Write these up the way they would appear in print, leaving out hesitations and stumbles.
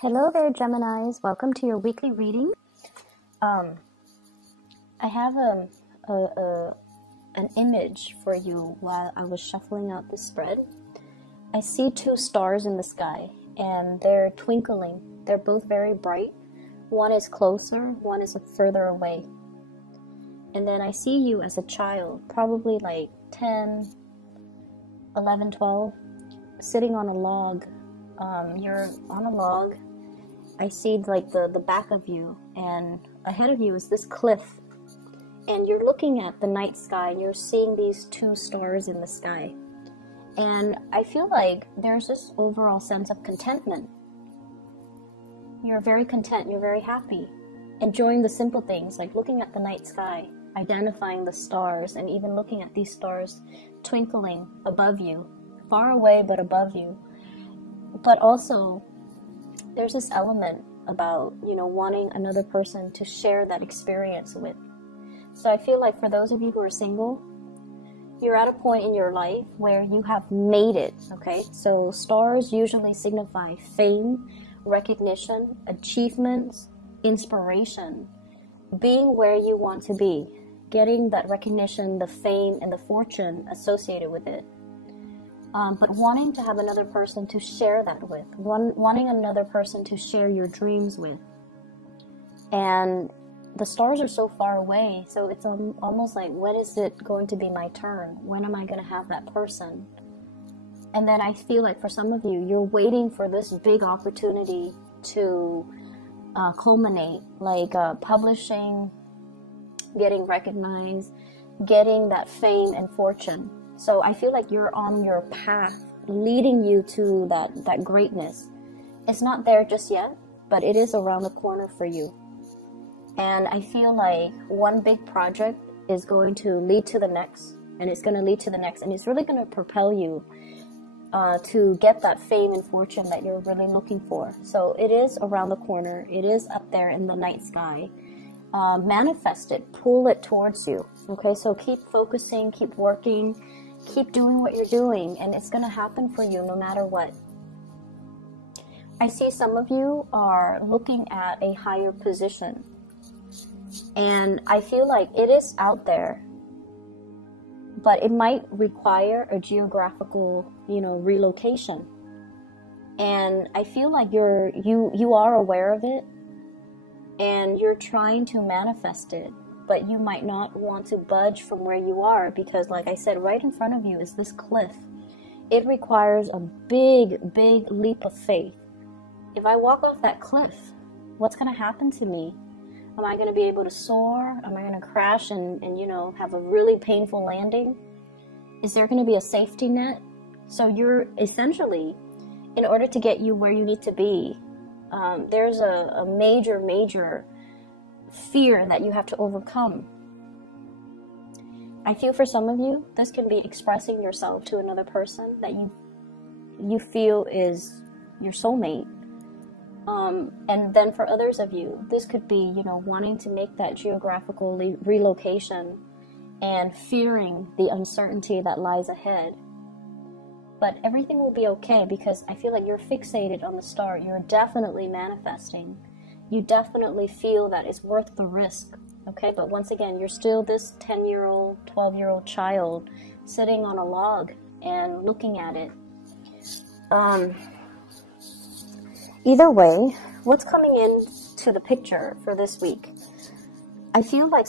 Hello there, Geminis. Welcome to your weekly reading. I have an image for you while I was shuffling out the spread. I see two stars in the sky, and they're twinkling. They're both very bright. One is closer, one is further away. And then I see you as a child, probably like 10, 11, 12, sitting on a log. You're on a log. I see like the back of you, and ahead of you is this cliff, and you're looking at the night sky and you're seeing these two stars in the sky, and I feel like there's this overall sense of contentment. You're very content, you're very happy, enjoying the simple things like looking at the night sky, identifying the stars, and even looking at these stars twinkling above you, far away but above you. But also there's this element about, wanting another person to share that experience with. So I feel like for those of you who are single, you're at a point in your life where you have made it, okay? So stars usually signify fame, recognition, achievements, inspiration, being where you want to be, getting that recognition, the fame, and the fortune associated with it. But wanting to have another person to share that with, wanting another person to share your dreams with. And the stars are so far away, so it's almost like, when is it going to be my turn? When am I going to have that person? And then I feel like for some of you, you're waiting for this big opportunity to culminate, like publishing, getting recognized, getting that fame and fortune. So I feel like you're on your path leading you to that greatness. It's not there just yet, but it is around the corner for you. And I feel like one big project is going to lead to the next, and it's going to lead to the next, and it's really going to propel you to get that fame and fortune that you're really looking for. So it is around the corner. It is up there in the night sky. Manifest it, pull it towards you. Okay, so keep focusing, keep working, keep doing what you're doing, and it's going to happen for you no matter what. I see some of you are looking at a higher position, and I feel like it is out there, but it might require a geographical, relocation. And I feel like you are aware of it, and you're trying to manifest it, but you might not want to budge from where you are because, like I said, right in front of you is this cliff. It requires a big, big leap of faith. If I walk off that cliff, what's going to happen to me? Am I going to be able to soar? Am I going to crash and have a really painful landing? Is there going to be a safety net? So you're essentially, in order to get you where you need to be, there's a major fear that you have to overcome. I feel for some of you, this can be expressing yourself to another person that you feel is your soulmate. And then for others of you, this could be, wanting to make that geographical relocation and fearing the uncertainty that lies ahead. But everything will be okay because I feel like you're fixated on the star. You're definitely manifesting. You definitely feel that it's worth the risk, okay? But once again, you're still this 10-year-old, 12-year-old child sitting on a log and looking at it. Either way, what's coming into the picture for this week? I feel like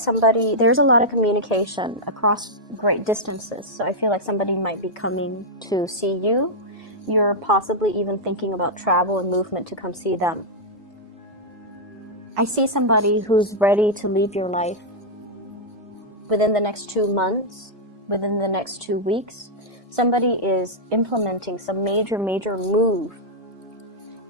there's a lot of communication across great distances. So I feel like somebody might be coming to see you. You're possibly even thinking about travel and movement to come see them. I see somebody who's ready to leave your life within the next 2 months, within the next 2 weeks. Somebody is implementing some major move.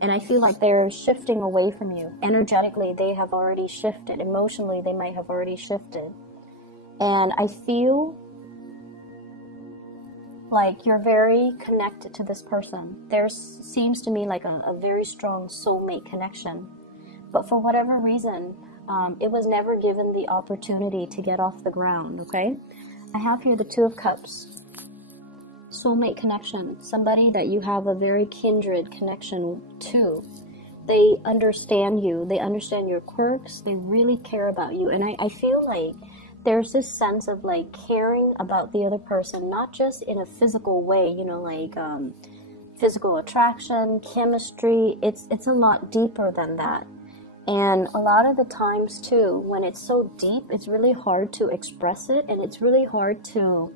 And I feel like they're shifting away from you. Energetically, they have already shifted. Emotionally, they might have already shifted. And I feel like you're very connected to this person. There seems to me like a very strong soulmate connection. But for whatever reason, it was never given the opportunity to get off the ground, okay? I have here the Two of Cups. Soulmate connection. Somebody that you have a very kindred connection to. they understand you. They understand your quirks. They really care about you. And I feel like there's this sense of like caring about the other person, not just in a physical way, you know, like physical attraction, chemistry. It's a lot deeper than that. And a lot of the times too, when it's so deep, it's really hard to express it, and it's really hard to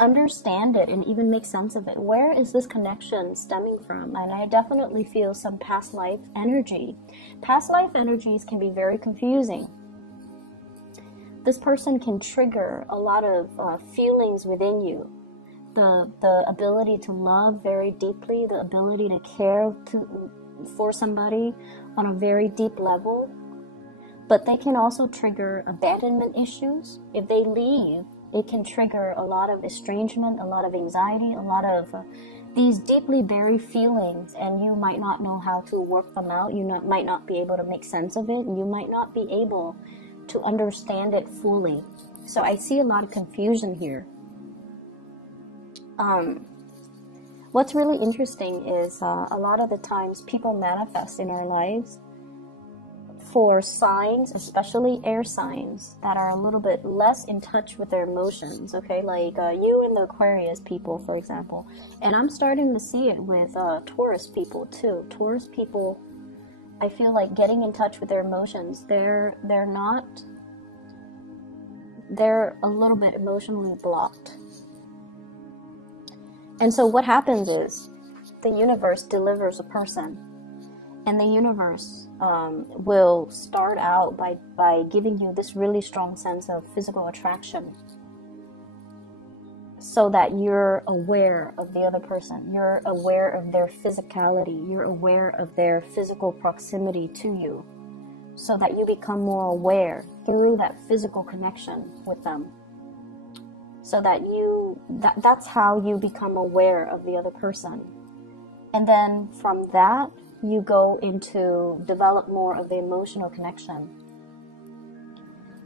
understand it and even make sense of it. Where is this connection stemming from? And I definitely feel some past life energy. Past life energies can be very confusing. This person can trigger a lot of feelings within you. The ability to love very deeply, the ability to care for somebody on a very deep level. But they can also trigger abandonment issues. If they leave, it can trigger a lot of estrangement, a lot of anxiety, a lot of these deeply buried feelings, and you might not know how to work them out. You might not be able to make sense of it, and you might not be able to understand it fully. So I see a lot of confusion here. What's really interesting is a lot of the times people manifest in our lives for signs, especially air signs, that are a little bit less in touch with their emotions, okay? Like you and the Aquarius people, for example. And I'm starting to see it with Taurus people too. Taurus people, I feel like getting in touch with their emotions, they're a little bit emotionally blocked. And so what happens is the universe delivers a person, and the universe will start out by giving you this really strong sense of physical attraction, so that you're aware of the other person. You're aware of their physicality. You're aware of their physical proximity to you, so that you become more aware through that physical connection with them. So that that's how you become aware of the other person. And then from that, you go into develop more of the emotional connection.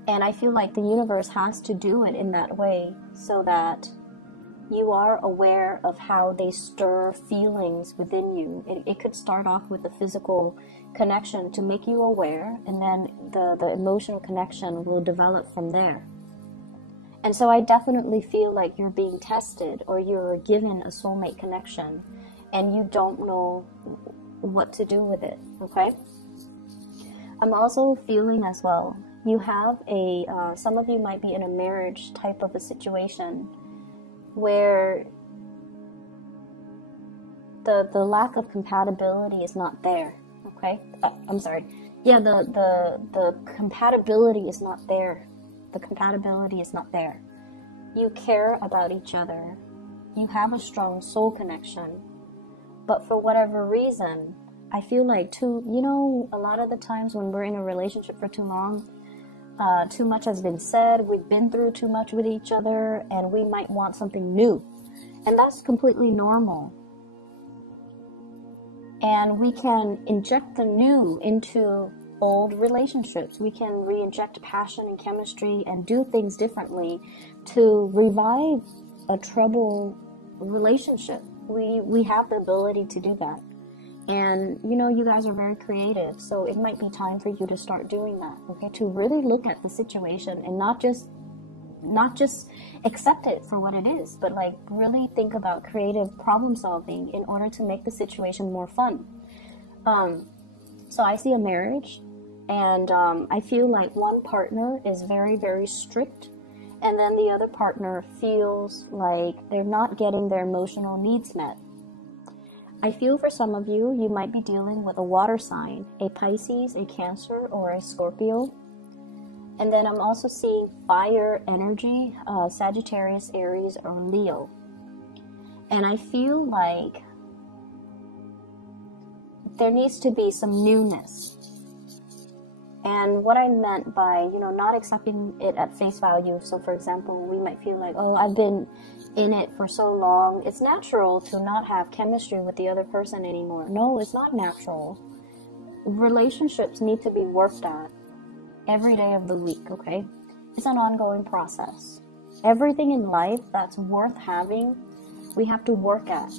And I feel like the universe has to do it in that way, so that you are aware of how they stir feelings within you. It could start off with the physical connection to make you aware, and then the emotional connection will develop from there. And so I definitely feel like you're being tested, or you're given a soulmate connection, and you don't know what to do with it, okay? I'm also feeling as well, you have some of you might be in a marriage type of a situation where the lack of compatibility is not there, okay? I'm sorry. Yeah, the compatibility is not there. The compatibility is not there. You care about each other. You have a strong soul connection. But for whatever reason, I feel like a lot of the times when we're in a relationship for too long, too much has been said, we've been through too much with each other, and we might want something new. And that's completely normal. And we can inject the new into old relationships. We can re-inject passion and chemistry and do things differently to revive a troubled relationship. We have the ability to do that. And you guys are very creative, so it might be time for you to start doing that, okay? To really look at the situation and not just accept it for what it is, but like really think about creative problem solving in order to make the situation more fun. So I see a marriage, and I feel like one partner is very, very strict, and then the other partner feels like they're not getting their emotional needs met. I feel for some of you, you might be dealing with a water sign, a Pisces, a Cancer, or a Scorpio. And then I'm also seeing fire energy, Sagittarius, Aries, or Leo. And I feel like there needs to be some newness. And what I meant by, not accepting it at face value. So for example, we might feel like, oh, I've been in it for so long. It's natural to not have chemistry with the other person anymore. No, it's not natural. Relationships need to be worked at every day of the week, okay? It's an ongoing process. Everything in life that's worth having, we have to work at.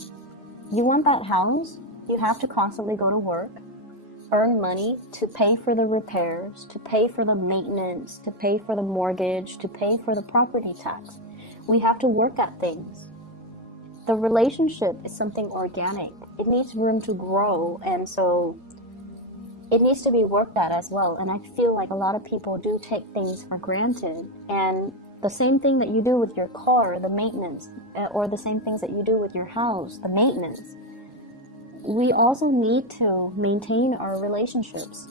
You want that house, you have to constantly go to work. earn money to pay for the repairs, to pay for the maintenance, to pay for the mortgage, to pay for the property tax. We have to work at things. The relationship is something organic. It needs room to grow, and so it needs to be worked at as well. And I feel like a lot of people do take things for granted. And the same thing that you do with your car, the maintenance, or the same things that you do with your house, the maintenance, we also need to maintain our relationships.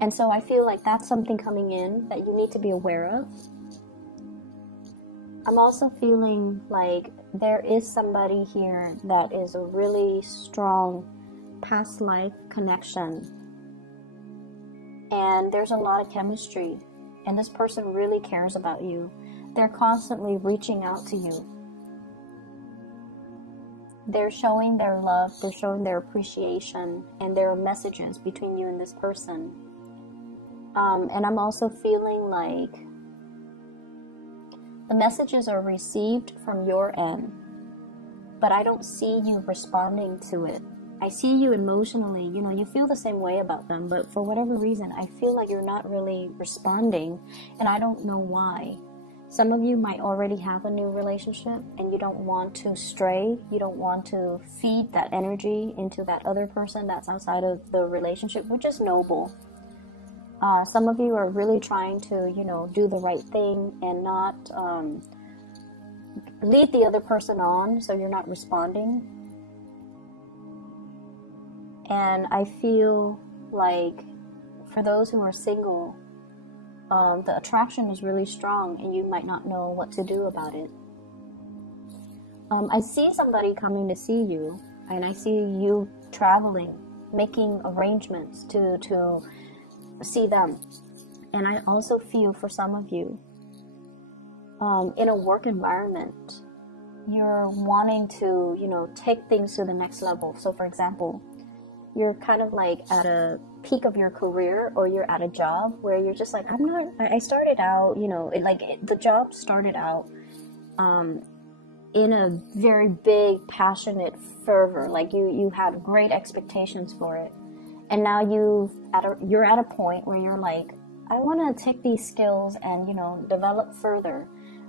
And so I feel like that's something coming in that you need to be aware of. I'm also feeling like there is somebody here that is a really strong past life connection. And there's a lot of chemistry. And this person really cares about you. They're constantly reaching out to you. They're showing their love, they're showing their appreciation, and there are messages between you and this person. And I'm also feeling like the messages are received from your end, but I don't see you responding to it. I see you emotionally, you feel the same way about them, but for whatever reason, I feel like you're not really responding, and I don't know why. Some of you might already have a new relationship, and you don't want to stray. You don't want to feed that energy into that other person that's outside of the relationship, which is noble. Some of you are really trying to, do the right thing and not lead the other person on, so you're not responding. And I feel like for those who are single, the attraction is really strong and you might not know what to do about it. I see somebody coming to see you, and I see you traveling, making arrangements to see them. And I also feel for some of you, in a work environment, you're wanting to, take things to the next level. So for example, you're kind of like at a peak of your career, or you're at a job where you're just like, I started out, the job started out in a very big, passionate fervor. Like you had great expectations for it. And now you're at a point where you're like, I want to take these skills and, develop further.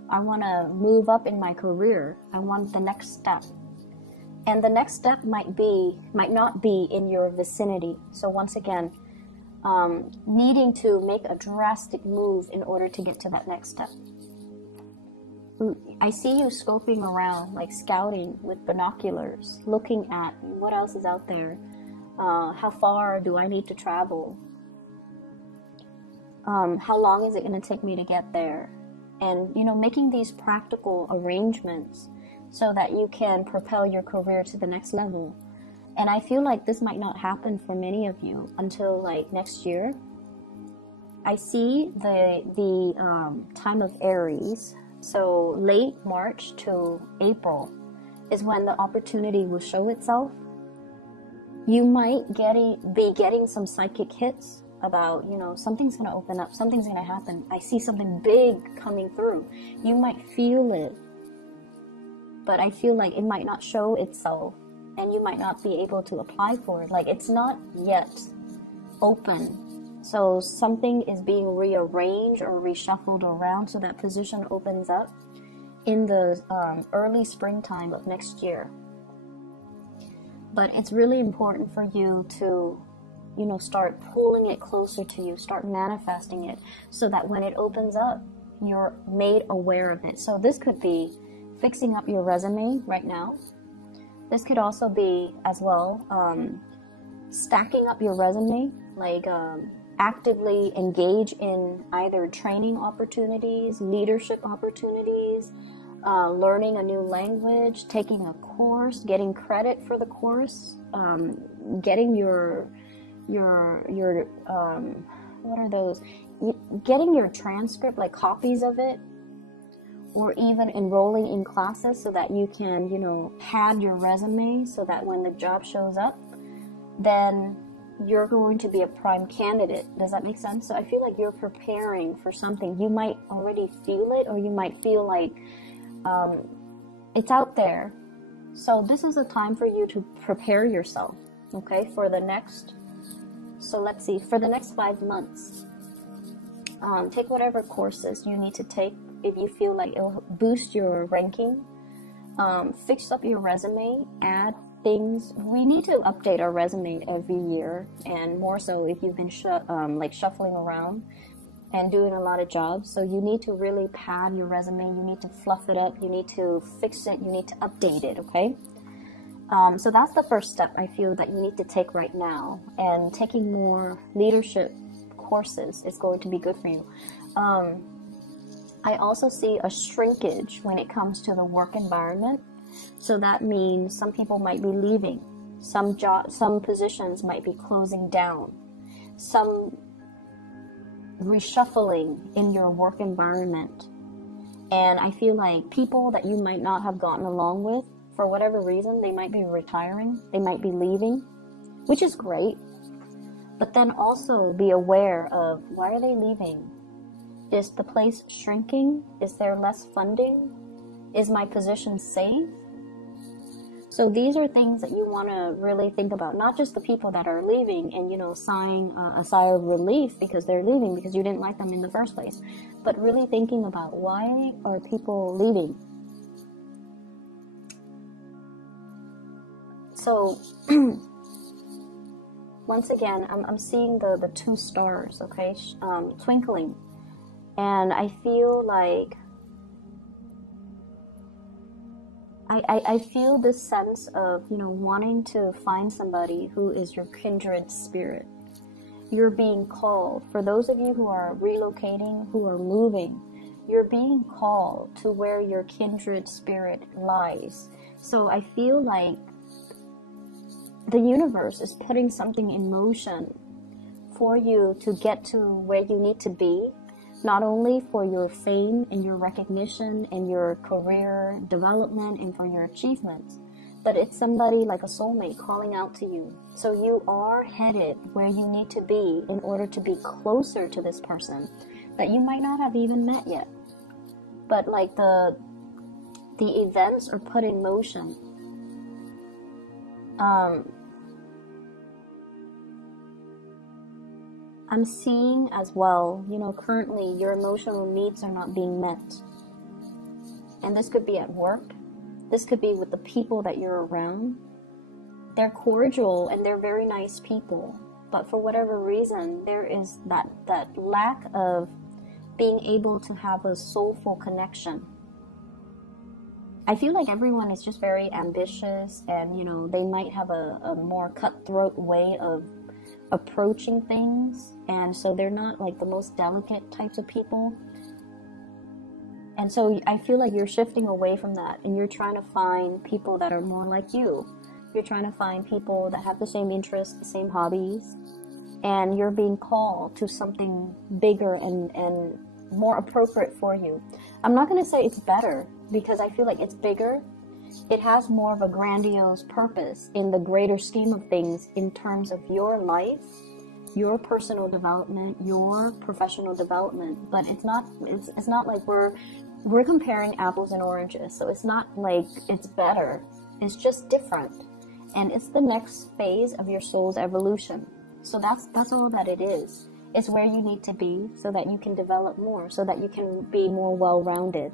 I want to move up in my career. I want the next step. And the next step might not be in your vicinity. So once again, needing to make a drastic move in order to get to that next step. I see you scoping around, like scouting with binoculars, looking at what else is out there. How far do I need to travel? How long is it going to take me to get there? And, making these practical arrangements so that you can propel your career to the next level. And I feel like this might not happen for many of you until like next year. I see the time of Aries, so late March to April is when the opportunity will show itself. You might be getting some psychic hits about, something's going to open up, something's going to happen. I see something big coming through. You might feel it, but I feel like it might not show itself, and you might not be able to apply for it. Like, it's not yet open. So something is being rearranged or reshuffled around so that position opens up in the early springtime of next year. But it's really important for you to, start pulling it closer to you, start manifesting it, so that when it opens up, you're made aware of it. So this could be fixing up your resume right now. This could also be, as well, stacking up your resume, like actively engage in either training opportunities, leadership opportunities, learning a new language, taking a course, getting credit for the course, getting your what are those? Getting your transcript, like copies of it, or even enrolling in classes so that you can, pad your resume so that when the job shows up, then you're going to be a prime candidate. Does that make sense? So I feel like you're preparing for something. You might already feel it, or you might feel like it's out there. So this is a time for you to prepare yourself. okay, for the next, so let's see, for the next 5 months. Take whatever courses you need to take if you feel like it'll boost your ranking. Fix up your resume, add things. We need to update our resume every year, and more so if you've been like shuffling around and doing a lot of jobs. So you need to really pad your resume, you need to fluff it up, you need to fix it, you need to update it, okay? So that's the first step I feel that you need to take right now, and taking more leadership courses is going to be good for you. I also see a shrinkage when it comes to the work environment. So that means some people might be leaving, some positions might be closing down, some reshuffling in your work environment. And I feel like people that you might not have gotten along with, for whatever reason, they might be retiring, they might be leaving, which is great. But then also be aware of, why are they leaving? Is the place shrinking? Is there less funding? Is my position safe? So these are things that you want to really think about, not just the people that are leaving and, sighing a sigh of relief because they're leaving because you didn't like them in the first place, but really thinking about, why are people leaving? So once again, I'm seeing the 2 stars, okay, twinkling. And I feel like I feel this sense of, wanting to find somebody who is your kindred spirit. You're being called. For those of you who are relocating, who are moving, you're being called to where your kindred spirit lies. So I feel like the universe is putting something in motion for you to get to where you need to be. Not only for your fame and your recognition and your career development and for your achievements, but it's somebody like a soulmate calling out to you. So you are headed where you need to be in order to be closer to this person that you might not have even met yet. But like the events are put in motion. I'm seeing as well, currently your emotional needs are not being met. And this could be at work. This could be with the people that you're around. They're cordial and they're very nice people. But for whatever reason, there is that lack of being able to have a soulful connection. I feel like everyone is just very ambitious and, they might have a more cutthroat way of approaching things, and so they're not like the most delicate types of people. And so I feel like you're shifting away from that, and you're trying to find people that are more like you. You're trying to find people that have the same interests, the same hobbies, and you're being called to something bigger and more appropriate for you. I'm not going to say it's better, because I feel like it's bigger. It has more of a grandiose purpose in the greater scheme of things in terms of your life, your personal development, your professional development. But it's not like we're comparing apples and oranges. So it's not like it's better. It's just different. And it's the next phase of your soul's evolution. So that's all that it is. It's where you need to be so that you can develop more, so that you can be more well-rounded.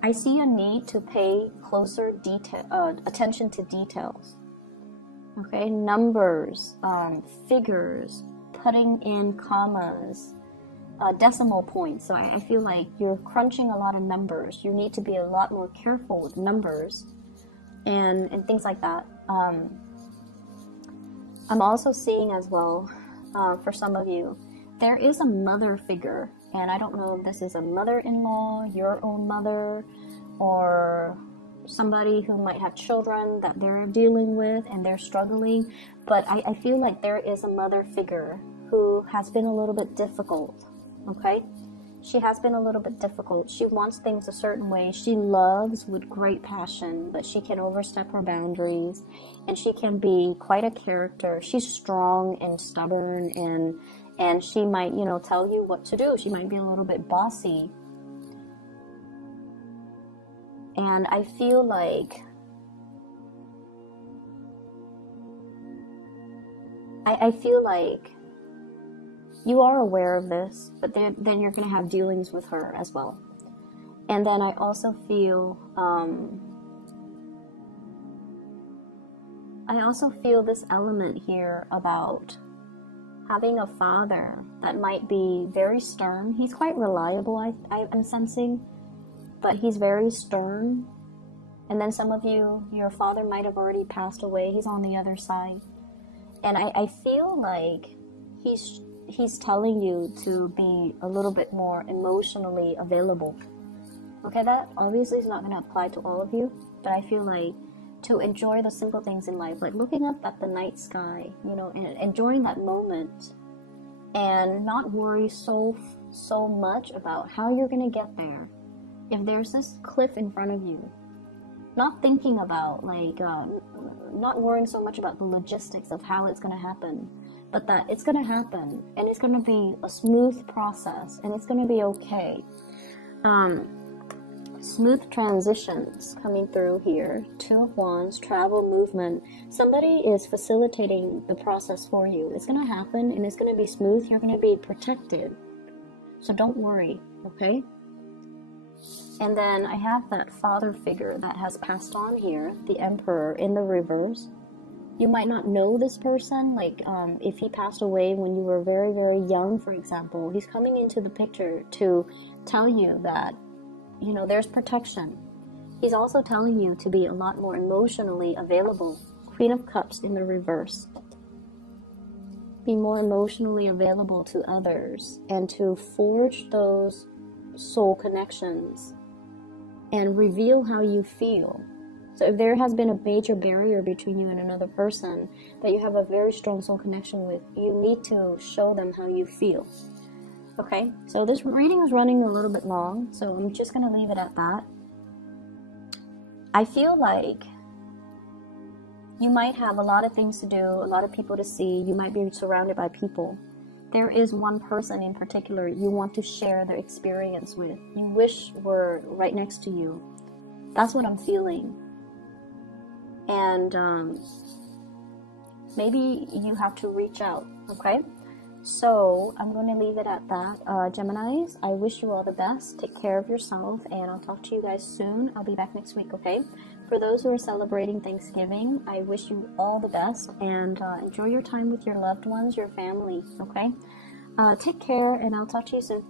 I see a need to pay closer attention to details. Okay, numbers, figures, putting in commas, decimal points. So I feel like you're crunching a lot of numbers. You need to be a lot more careful with numbers and things like that. I'm also seeing as well, for some of you, there is a mother figure. And I don't know if this is a mother-in-law, your own mother, or somebody who might have children that they're dealing with and they're struggling. But I feel like there is a mother figure who has been a little bit difficult, okay? She has been a little bit difficult. She wants things a certain way. She loves with great passion, but she can overstep her boundaries, and she can be quite a character. She's strong and stubborn, and she might, tell you what to do. She might be a little bit bossy. And I feel like I feel like you are aware of this, but then you're going to have dealings with her as well. And then I also feel this element here about having a father that might be very stern. He's quite reliable, I'm sensing, but he's very stern. And then some of you, your father might have already passed away. He's on the other side. And I feel like he's telling you to be a little bit more emotionally available. Okay, that obviously is not going to apply to all of you, but I feel like to enjoy the simple things in life, like looking up at the night sky, you know, and enjoying that moment, and not worry so much about how you're going to get there. If there's this cliff in front of you, not thinking about, like, not worrying so much about the logistics of how it's going to happen, but that it's going to happen, and it's going to be a smooth process, and it's going to be okay. Smooth transitions coming through here. 2 of Wands, travel, movement. Somebody is facilitating the process for you. It's going to happen, and it's going to be smooth. You're going to be protected. So don't worry, okay? And then I have that father figure that has passed on here, the Emperor in the reverse. You might not know this person, like if he passed away when you were very, very young, for example. He's coming into the picture to tell you that, you know, there's protection. He's also telling you to be a lot more emotionally available. Queen of Cups in the reverse. Be more emotionally available to others and to forge those soul connections and reveal how you feel. So if there has been a major barrier between you and another person that you have a very strong soul connection with, you need to show them how you feel. Okay, so this reading is running a little bit long, so I'm just going to leave it at that. I feel like you might have a lot of things to do, a lot of people to see. You might be surrounded by people. There is one person in particular you want to share their experience with. You wish were right next to you. That's what I'm feeling. And maybe you have to reach out, okay? So I'm going to leave it at that. Geminis, I wish you all the best. Take care of yourself, and I'll talk to you guys soon. I'll be back next week, okay? For those who are celebrating Thanksgiving, I wish you all the best, and enjoy your time with your loved ones, your family, okay? Take care, and I'll talk to you soon.